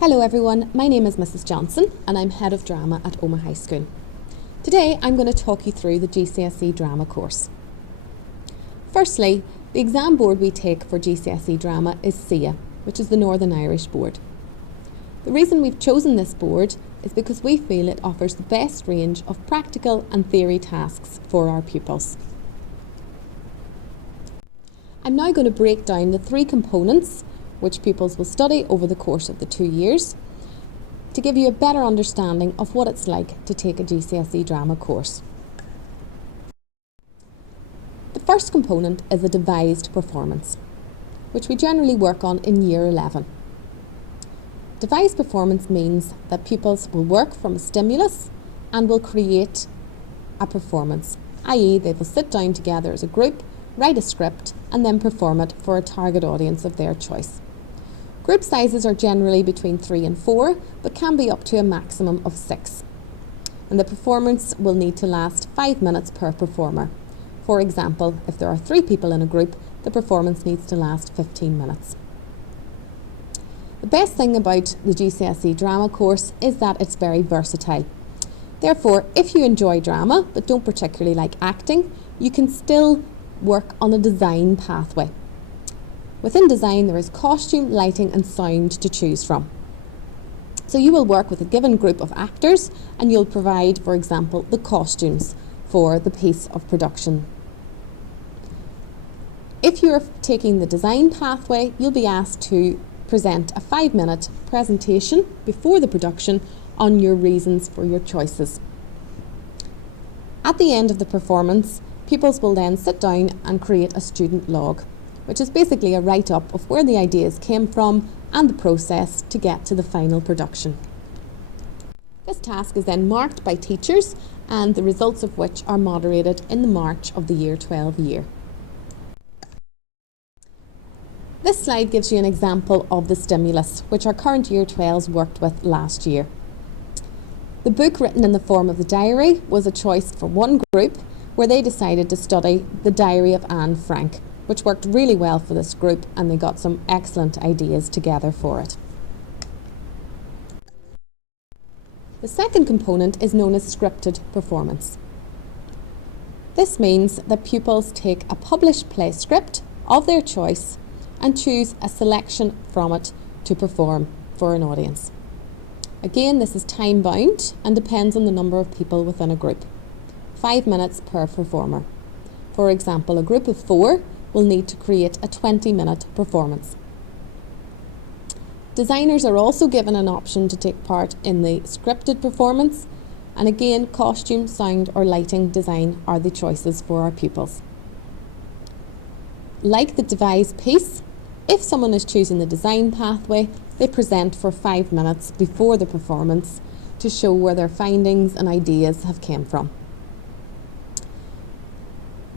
Hello everyone, my name is Mrs. Johnson and I'm Head of Drama at Omagh High School. Today I'm going to talk you through the GCSE Drama course. Firstly, the exam board we take for GCSE Drama is SIA, which is the Northern Irish board. The reason we've chosen this board is because we feel it offers the best range of practical and theory tasks for our pupils. I'm now going to break down the three components which pupils will study over the course of the 2 years to give you a better understanding of what it's like to take a GCSE Drama course. The first component is a devised performance, which we generally work on in Year 11. Devised performance means that pupils will work from a stimulus and will create a performance, i.e. they will sit down together as a group, write a script and then perform it for a target audience of their choice. Group sizes are generally between 3 and 4, but can be up to a maximum of 6. And the performance will need to last 5 minutes per performer. For example, if there are 3 people in a group, the performance needs to last 15 minutes. The best thing about the GCSE Drama course is that it's very versatile. Therefore, if you enjoy drama but don't particularly like acting, you can still work on a design pathway. Within design, there is costume, lighting and sound to choose from. So you will work with a given group of actors and you'll provide, for example, the costumes for the piece of production. If you're taking the design pathway, you'll be asked to present a 5-minute presentation before the production on your reasons for your choices. At the end of the performance, pupils will then sit down and create a student log, which is basically a write-up of where the ideas came from and the process to get to the final production. This task is then marked by teachers and the results of which are moderated in the March of the Year 12 year. This slide gives you an example of the stimulus, which our current Year 12s worked with last year. The book written in the form of the diary was a choice for one group where they decided to study The Diary of Anne Frank, which worked really well for this group and they got some excellent ideas together for it. The second component is known as scripted performance. This means that pupils take a published play script of their choice and choose a selection from it to perform for an audience. Again, this is time bound and depends on the number of people within a group. 5 minutes per performer. For example, a group of 4 will need to create a 20-minute performance. Designers are also given an option to take part in the scripted performance, and again, costume, sound or lighting design are the choices for our pupils. Like the devised piece, if someone is choosing the design pathway, they present for 5 minutes before the performance to show where their findings and ideas have came from.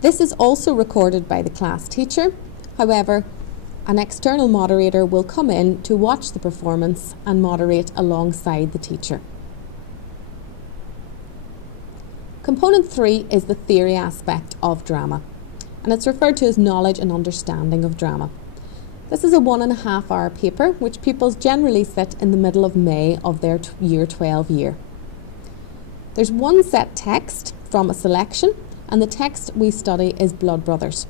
This is also recorded by the class teacher. However, an external moderator will come in to watch the performance and moderate alongside the teacher. Component 3 is the theory aspect of drama, and it's referred to as knowledge and understanding of drama. This is a 1.5 hour paper which pupils generally sit in the middle of May of their Year 12 year. There's one set text from a selection, and the text we study is Blood Brothers.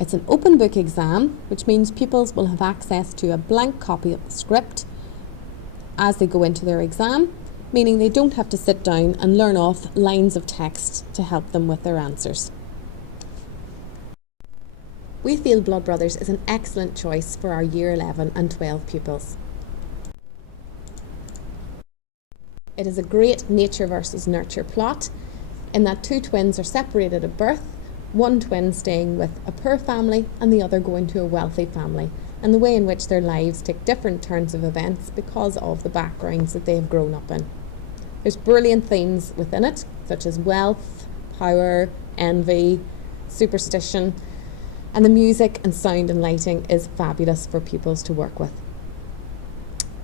It's an open book exam, which means pupils will have access to a blank copy of the script as they go into their exam, meaning they don't have to sit down and learn off lines of text to help them with their answers. We feel Blood Brothers is an excellent choice for our Year 11 and 12 pupils. It is a great nature versus nurture plot, in that 2 twins are separated at birth, one twin staying with a poor family and the other going to a wealthy family, and the way in which their lives take different turns of events because of the backgrounds that they have grown up in. There's brilliant themes within it, such as wealth, power, envy, superstition, and the music and sound and lighting is fabulous for pupils to work with.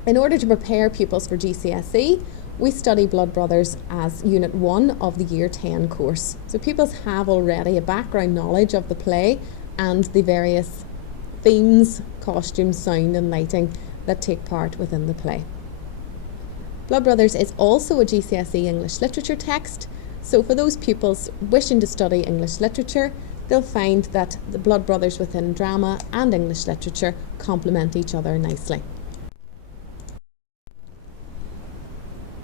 In order to prepare pupils for GCSE, we study Blood Brothers as Unit 1 of the Year 10 course. So pupils have already a background knowledge of the play and the various themes, costumes, sound and lighting that take part within the play. Blood Brothers is also a GCSE English literature text, so for those pupils wishing to study English literature, they'll find that the Blood Brothers within drama and English literature complement each other nicely.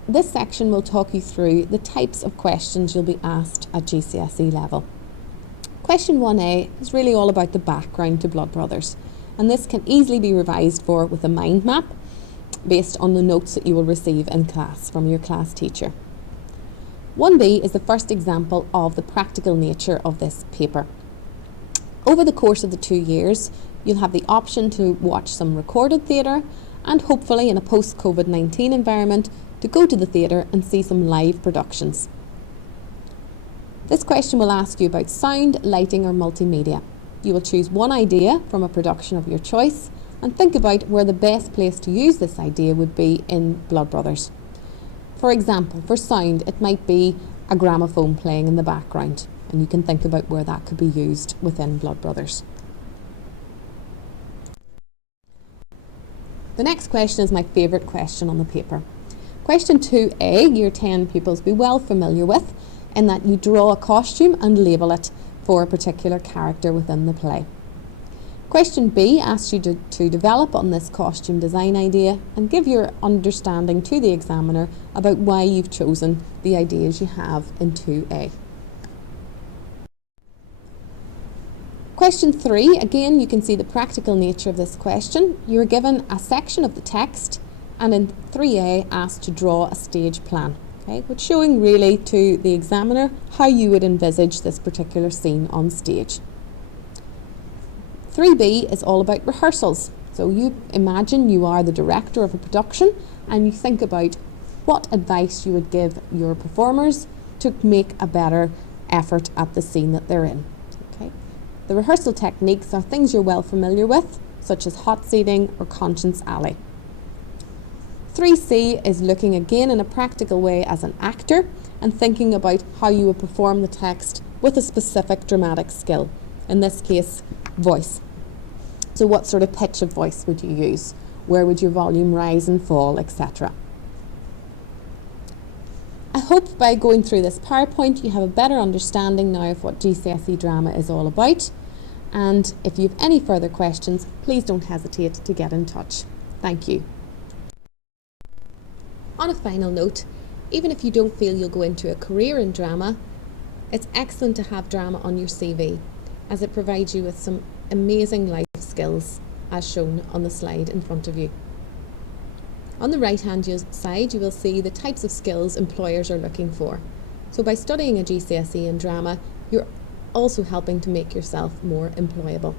This section will talk you through the types of questions you'll be asked at GCSE level. Question 1A is really all about the background to Blood Brothers, and this can easily be revised for with a mind map based on the notes that you will receive in class from your class teacher. 1B is the first example of the practical nature of this paper. Over the course of the 2 years, you'll have the option to watch some recorded theatre and hopefully in a post-COVID-19 environment to go to the theatre and see some live productions. This question will ask you about sound, lighting or multimedia. You will choose one idea from a production of your choice and think about where the best place to use this idea would be in Blood Brothers. For example, for sound, it might be a gramophone playing in the background, and you can think about where that could be used within Blood Brothers. The next question is my favourite question on the paper. Question 2A, Year 10 pupils will be well familiar with, in that you draw a costume and label it for a particular character within the play. Question B asks you to develop on this costume design idea and give your understanding to the examiner about why you've chosen the ideas you have in 2A. Question 3, again you can see the practical nature of this question. You're given a section of the text and in 3A asked to draw a stage plan. Okay, but showing really to the examiner how you would envisage this particular scene on stage. 3B is all about rehearsals. So you imagine you are the director of a production and you think about what advice you would give your performers to make a better effort at the scene that they're in. Okay. The rehearsal techniques are things you're well familiar with, such as hot seating or conscience alley. 3C is looking again in a practical way as an actor and thinking about how you would perform the text with a specific dramatic skill, in this case, voice. So what sort of pitch of voice would you use? Where would your volume rise and fall, etc. I hope by going through this PowerPoint you have a better understanding now of what GCSE Drama is all about, and if you have any further questions, please don't hesitate to get in touch. Thank you. On a final note, even if you don't feel you'll go into a career in drama, it's excellent to have drama on your CV, as it provides you with some amazing life skills as shown on the slide in front of you. On the right hand side you will see the types of skills employers are looking for. So by studying a GCSE in drama, you're also helping to make yourself more employable.